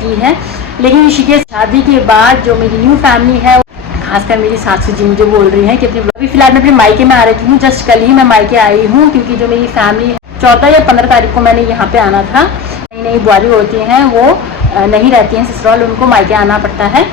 की है। लेकिन ऋषिकेश शादी के बाद जो मेरी न्यू फैमिली है, खासकर मेरी सासू जी मुझे बोल रही हैं कि अभी फिलहाल मैं अपने मायके में आ रही हूँ। जस्ट कल ही मैं मायके आई हूँ, क्योंकि जो मेरी फैमिली है 14 या 15 तारीख को मैंने यहाँ पे आना था। नई नई बुआरी होती हैं वो नहीं रहती हैं ससुराल, उनको मायके आना पड़ता है।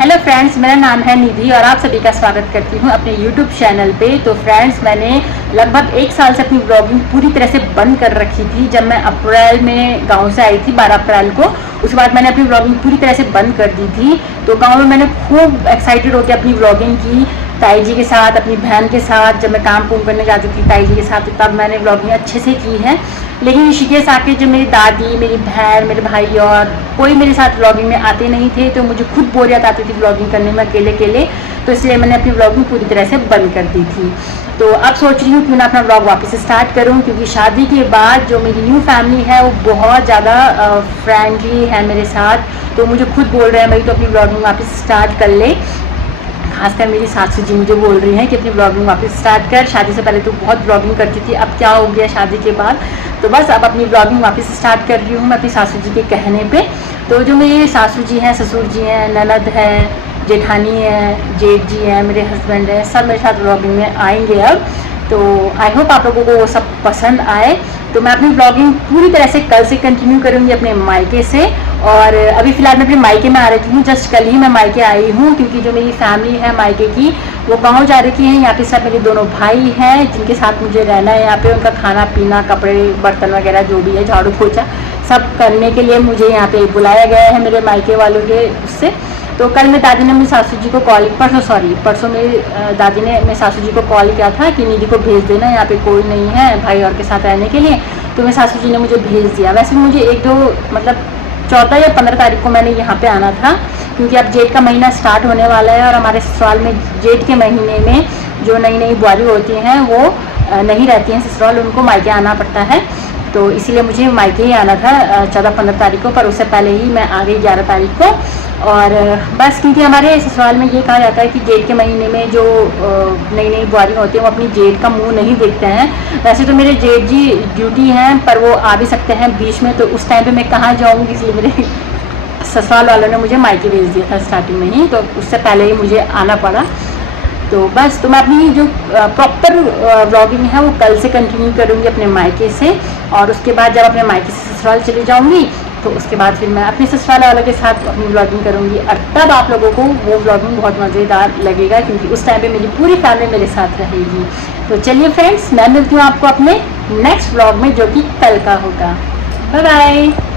हेलो फ्रेंड्स, मेरा नाम है निधि और आप सभी का स्वागत करती हूँ अपने यूट्यूब चैनल पे। तो फ्रेंड्स, मैंने लगभग 1 साल से अपनी ब्लॉगिंग पूरी तरह से बंद कर रखी थी। जब मैं अप्रैल में गांव से आई थी 12 अप्रैल को, उसके बाद मैंने अपनी ब्लॉगिंग पूरी तरह से बंद कर दी थी। तो गाँव में मैंने खूब एक्साइटेड होकर अपनी ब्लॉगिंग की ताई जी के साथ, अपनी बहन के साथ। जब मैं काम कुम करने जाती थी ताई जी के साथ, तब मैंने ब्लॉगिंग अच्छे से की है। लेकिन ऋषिकेश आके जो मेरी दादी, मेरी बहन, मेरे भाई और कोई मेरे साथ ब्लॉगिंग में आते नहीं थे, तो मुझे खुद बोरियत आती थी ब्लॉगिंग करने में अकेले। तो इसलिए मैंने अपनी ब्लॉगिंग पूरी तरह से बंद कर दी थी। तो अब सोच रही हूँ क्यों ना अपना ब्लॉग वापस स्टार्ट करूँ, क्योंकि शादी के बाद जो मेरी न्यू फैमिली है वो बहुत ज़्यादा फ्रेंडली है मेरे साथ। तो मुझे खुद बोल रहे हैं भाई तो अपनी ब्लॉगिंग वापस स्टार्ट कर ले। खासकर मेरी सासू जी मुझे बोल रही हैं कि अपनी ब्लॉगिंग वापस स्टार्ट कर, शादी से पहले तो बहुत ब्लॉगिंग करती थी, अब क्या हो गया शादी के बाद। तो बस अब अपनी ब्लॉगिंग वापस स्टार्ट कर रही हूँ मैं अपनी सासू जी के कहने पे। तो जो मेरे सासू जी हैं, ससुर जी हैं, ननद है, जेठानी है, जेठ जी हैं, मेरे हस्बैंड हैं, सब मेरे साथ ब्लॉगिंग में आएंगे अब। तो आई होप आप लोगों को वो सब पसंद आए। तो मैं अपनी ब्लॉगिंग पूरी तरह से कल से कंटिन्यू करूँगी अपने मायके से। और अभी फ़िलहाल मैं अपने मायके में आ रही हूँ। जस्ट कल ही मैं मायके आई हूँ, क्योंकि जो मेरी फैमिली है मायके की वो गाँव जा रही है। यहाँ पे सब मेरे दोनों भाई हैं जिनके साथ मुझे रहना है। यहाँ पे उनका खाना पीना, कपड़े, बर्तन वगैरह जो भी है, झाड़ू पोछा सब करने के लिए मुझे यहाँ पे बुलाया गया है मेरे मायके वालों के उससे। तो कल मेरी दादी ने मेरी सासू जी को परसों मेरी दादी ने मेरी सासू जी को कॉल किया था कि निधि को भेज देना, यहाँ पे कोई नहीं है भाई और के साथ रहने के लिए। तो मेरी सासू जी ने मुझे भेज दिया। वैसे मुझे 14 या 15 तारीख को मैंने यहाँ पे आना था, क्योंकि अब जेठ का महीना स्टार्ट होने वाला है और हमारे ससुराल में जेठ के महीने में जो नई नई बुआरी होती हैं वो नहीं रहती हैं ससुराल, उनको मायके आना पड़ता है। तो इसीलिए मुझे मायके ही आना था 14-15 तारीख को, पर उससे पहले ही मैं आ गई 11 तारीख को। और बस क्योंकि हमारे ससुराल में ये कहा जाता है कि जेठ के महीने में जो नई नई बुआरी होती हैं वो अपनी जेठ का मुंह नहीं देखते हैं। वैसे तो मेरे जेठ जी ड्यूटी हैं, पर वो आ भी सकते हैं बीच में, तो उस टाइम पे मैं कहाँ जाऊँगी, इसलिए मेरे ससुराल वालों ने मुझे मायके भेज दिया था स्टार्टिंग में ही। तो उससे पहले ही मुझे आना पड़ा। तो बस तो मैं अपनी जो प्रॉपर ब्लॉगिंग है वो कल से कंटिन्यू करूँगी अपने मायके से। और उसके बाद जब अपने मायके से ससुराल चली जाऊँगी तो उसके बाद फिर मैं अपने ससुराल वालों के साथ अपनी ब्लॉगिंग करूँगी। और तब आप लोगों को वो ब्लॉगिंग बहुत मज़ेदार लगेगा, क्योंकि उस टाइम पे मेरी पूरी फैमिली मेरे साथ रहेगी। तो चलिए फ्रेंड्स, मैं मिलती हूँ आपको अपने नेक्स्ट ब्लॉग में, जो कि कल का होगा। Bye bye.